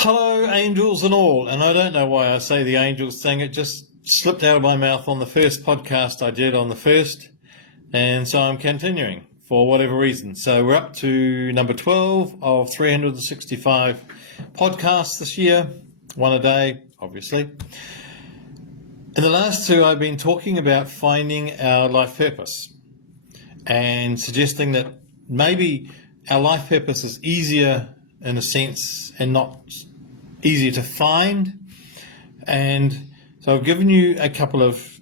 Hello, angels and all. And I don't know why I say the angels thing. It just slipped out of my mouth on the first podcast I did on the first. And so I'm continuing for whatever reason. So we're up to number 12 of 365 podcasts this year. One a day, obviously. In the last two, I've been talking about finding our life purpose and suggesting that maybe our life purpose is easier in a sense and not easier to find. And so I've given you a couple of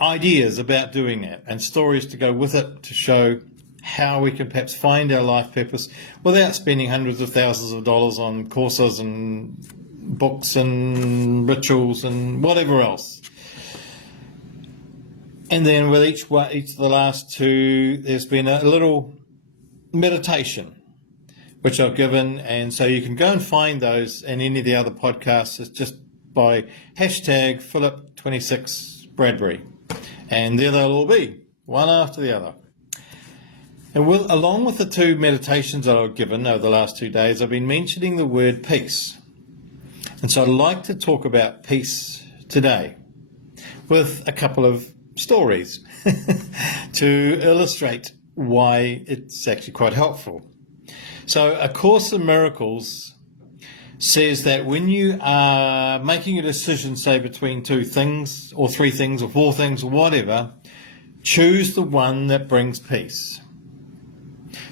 ideas about doing that and stories to go with it to show how we can perhaps find our life purpose without spending hundreds of thousands of dollars on courses and books and rituals and whatever else. And then with each of the last two, there's been a little meditation which I've given, and so you can go and find those and any of the other podcasts. It's just by hashtag Philip26 Bradbury, and there they'll all be, one after the other. And along with the two meditations that I've given over the last 2 days, I've been mentioning the word peace. And so I'd like to talk about peace today with a couple of stories to illustrate why it's actually quite helpful. So A Course in Miracles says that when you are making a decision, say between two things or three things or four things or whatever, choose the one that brings peace.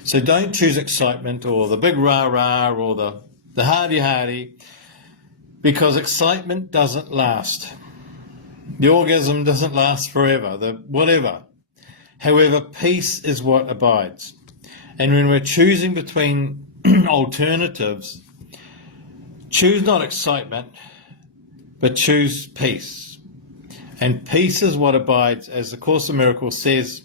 So don't choose excitement or the big rah-rah or the hardy-hardy, because excitement doesn't last. The orgasm doesn't last forever, the whatever. However, peace is what abides. And when we're choosing between alternatives, choose not excitement, but choose peace. And peace is what abides, as the Course in Miracles says.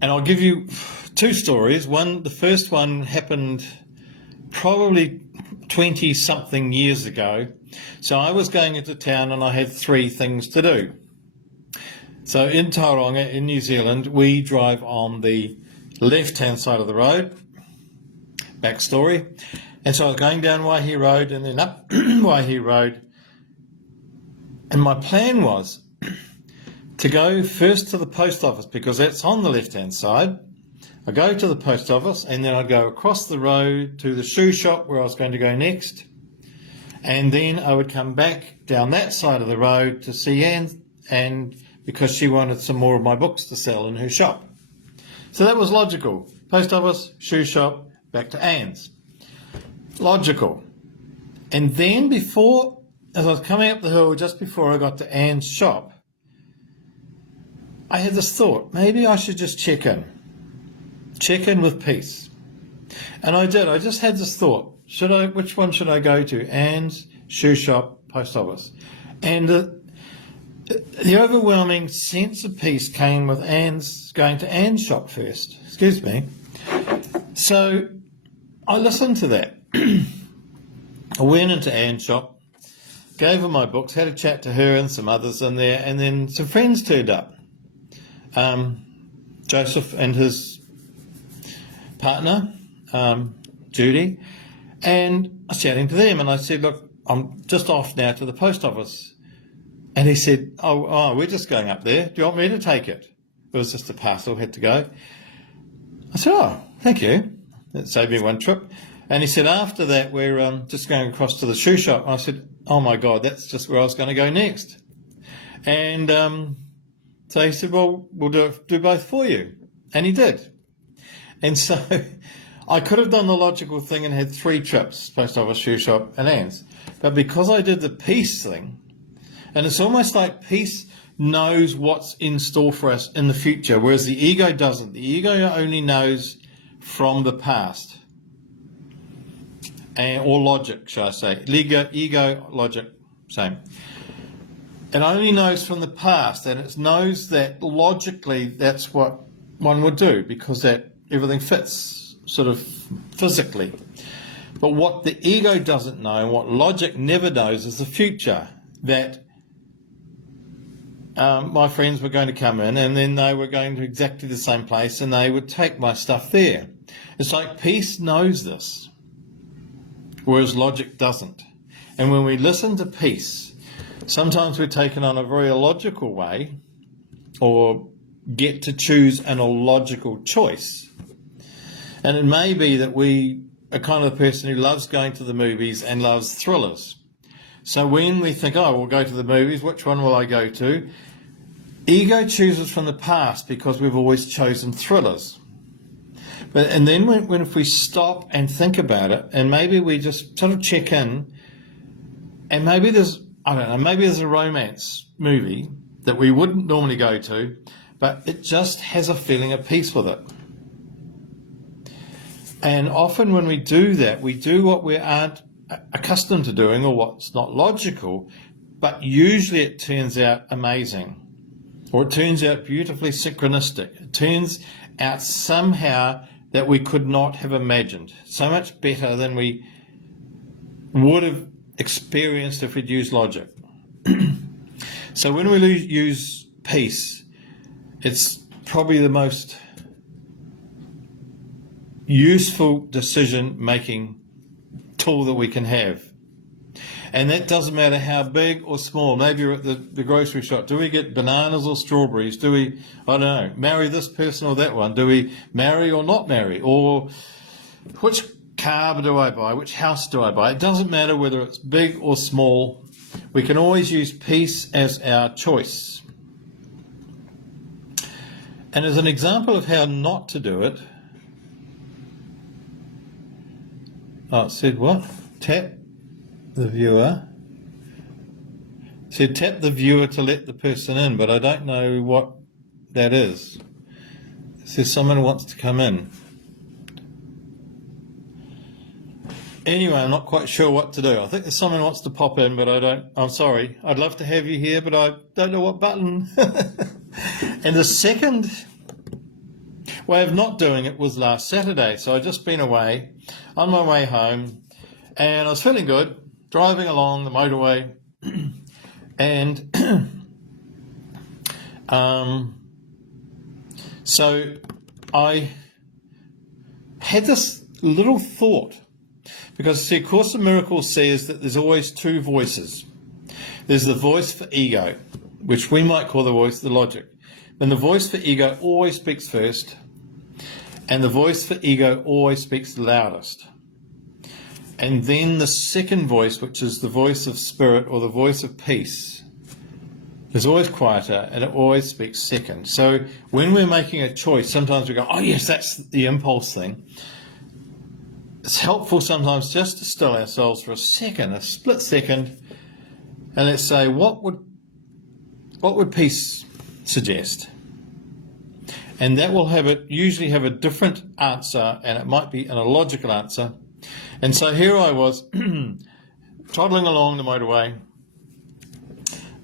And I'll give you two stories. The first one happened probably 20-something years ago. So I was going into town and I had three things to do. So in Tauranga, in New Zealand, we drive on the left-hand side of the road, backstory. And so I was going down Waihi Road and then up Waihi Road. And my plan was to go first to the post office because that's on the left-hand side. I go to the post office and then I go across the road to the shoe shop where I was going to go next. And then I would come back down that side of the road to see Anne, and because she wanted some more of my books to sell in her shop. So that was logical. Post office, shoe shop, back to Anne's. Logical. And then as I was coming up the hill, just before I got to Anne's shop, I had this thought, maybe I should just check in with peace. And I did. I just had this thought, which one should I go to? Anne's, shoe shop, post office. And the overwhelming sense of peace came with going to Anne's shop first. Excuse me. So I listened to that. I went into Anne's shop, gave her my books, had a chat to her and some others in there, and then some friends turned up. Joseph and his partner, Judy, and I was chatting to them, and I said, look, I'm just off now to the post office. And he said, oh, we're just going up there. Do you want me to take it? It was just a parcel, had to go. I said, oh, thank you. That saved me one trip. And he said, after that, we're just going across to the shoe shop. And I said, oh, my God, that's just where I was going to go next. And so he said, well, we'll do both for you. And he did. And so I could have done the logical thing and had 3 trips, post office, shoe shop, and Anne's. But because I did the peace thing, and it's almost like peace knows what's in store for us in the future, whereas the ego doesn't. The ego only knows from the past. Or logic, shall I say. Ego, logic, same. It only knows from the past, and it knows that logically that's what one would do because that everything fits sort of physically. But what the ego doesn't know, and what logic never knows, is the future. That my friends were going to come in and then they were going to exactly the same place and they would take my stuff there. It's like peace knows this. whereas logic doesn't. And when we listen to peace, sometimes we're taken on a very illogical way, or get to choose an illogical choice. And it may be that we are kind of the person who loves going to the movies and loves thrillers. So when we think, oh, we'll go to the movies, which one will I go to? Ego chooses from the past because we've always chosen thrillers. And then if we stop and think about it, and maybe we just sort of check in, and maybe there's a romance movie that we wouldn't normally go to, but it just has a feeling of peace with it. And often when we do that, we do what we aren't accustomed to doing, or what's not logical, but usually it turns out amazing, or it turns out beautifully synchronistic. It turns out somehow that we could not have imagined, so much better than we would have experienced if we'd used logic. So when we use peace, it's probably the most useful decision-making tool that we can have. And that doesn't matter how big or small. Maybe you're at the grocery shop. Do we get bananas or strawberries? Do we, I don't know, marry this person or that one? Do we marry or not marry? Or which car do I buy? Which house do I buy? It doesn't matter whether it's big or small. We can always use peace as our choice. And as an example of how not to do it, it said what? Tap the viewer. It said tap the viewer to let the person in, but I don't know what that is. It says someone wants to come in. Anyway, I'm not quite sure what to do. I think there's someone who wants to pop in, but I'm sorry. I'd love to have you here, but I don't know what button. And the second way of not doing it was last Saturday. So I'd just been away, on my way home, and I was feeling good, driving along the motorway, and so I had this little thought, because see, A Course in Miracles says that there's always two voices. There's the voice for ego, which we might call the voice of the logic. And the voice for ego always speaks first, and the voice for ego always speaks the loudest. And then the second voice, which is the voice of spirit or the voice of peace, is always quieter and it always speaks second. So when we're making a choice, sometimes we go, oh yes, that's the impulse thing. It's helpful sometimes just to still ourselves for a second, a split second, and let's say, what would peace suggest? And that will usually have a different answer, and it might be an illogical answer. And so here I was, toddling along the motorway,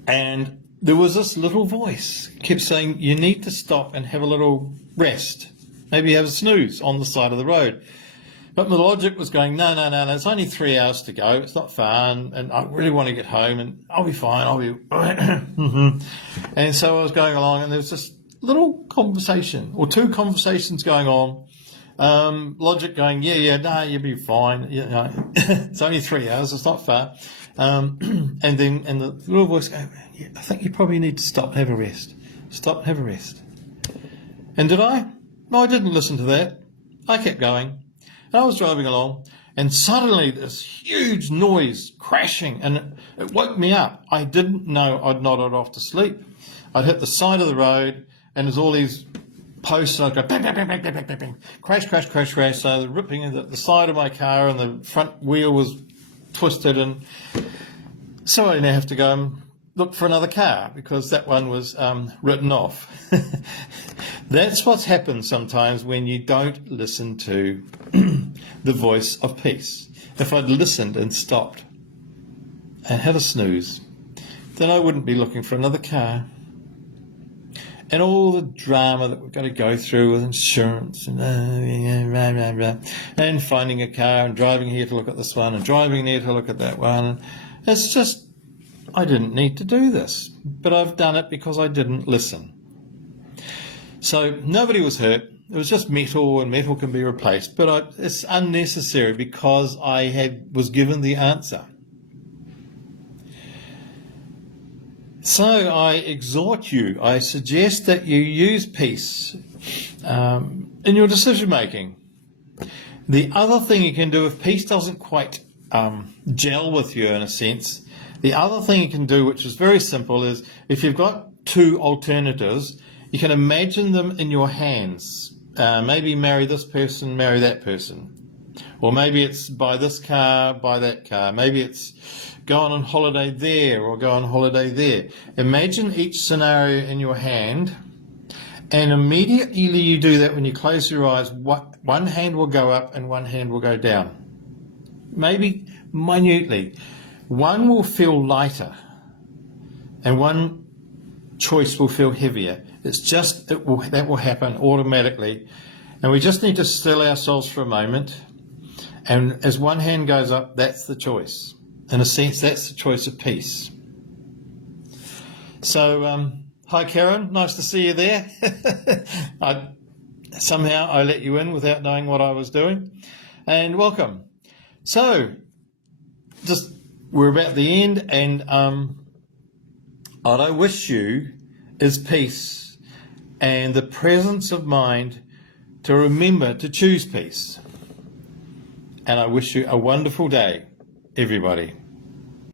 and there was this little voice kept saying, you need to stop and have a little rest. Maybe have a snooze on the side of the road. But my logic was going, no, it's only 3 hours to go. It's not far, and I really want to get home, and I'll be fine. And so I was going along, and there was this little conversation, or two conversations going on. Logic going, you'll be fine. It's only 3 hours. It's not far. And the little voice going, I think you probably need to stop and have a rest. Stop and have a rest. And did I? No, I didn't listen to that. I kept going. And I was driving along, and suddenly this huge noise crashing, and it woke me up. I didn't know I'd nodded off to sleep. I'd hit the side of the road, and there's all these posts, and I'd go bang, bang, bang, bang, bang, bang, bang, crash. So they're ripping into the side of my car, and the front wheel was twisted, and so I now have to go and look for another car because that one was written off. That's what's happened sometimes when you don't listen to the voice of peace. If I'd listened and stopped and had a snooze, then I wouldn't be looking for another car. And all the drama that we've got to go through with insurance and and finding a car and driving here to look at this one and driving there to look at that one. It's just, I didn't need to do this, but I've done it because I didn't listen. So nobody was hurt. It was just metal, and metal can be replaced, but it's unnecessary because I was given the answer. So I exhort you, I suggest that you use peace in your decision making. The other thing you can do if peace doesn't quite gel with you in a sense, the other thing you can do, which is very simple, is if you've got two alternatives, you can imagine them in your hands. Maybe marry this person, marry that person. Or maybe it's buy this car, buy that car. Maybe it's go on holiday there or go on holiday there. Imagine each scenario in your hand, and immediately you do that when you close your eyes, one hand will go up and one hand will go down. Maybe minutely. One will feel lighter and one choice will feel heavier. That will happen automatically. And we just need to still ourselves for a moment. And as one hand goes up, that's the choice. In a sense, that's the choice of peace. So, hi Karen, nice to see you there. Somehow I let you in without knowing what I was doing. And welcome. So, we're about the end, and what I wish you is peace and the presence of mind to remember to choose peace. And I wish you a wonderful day, everybody.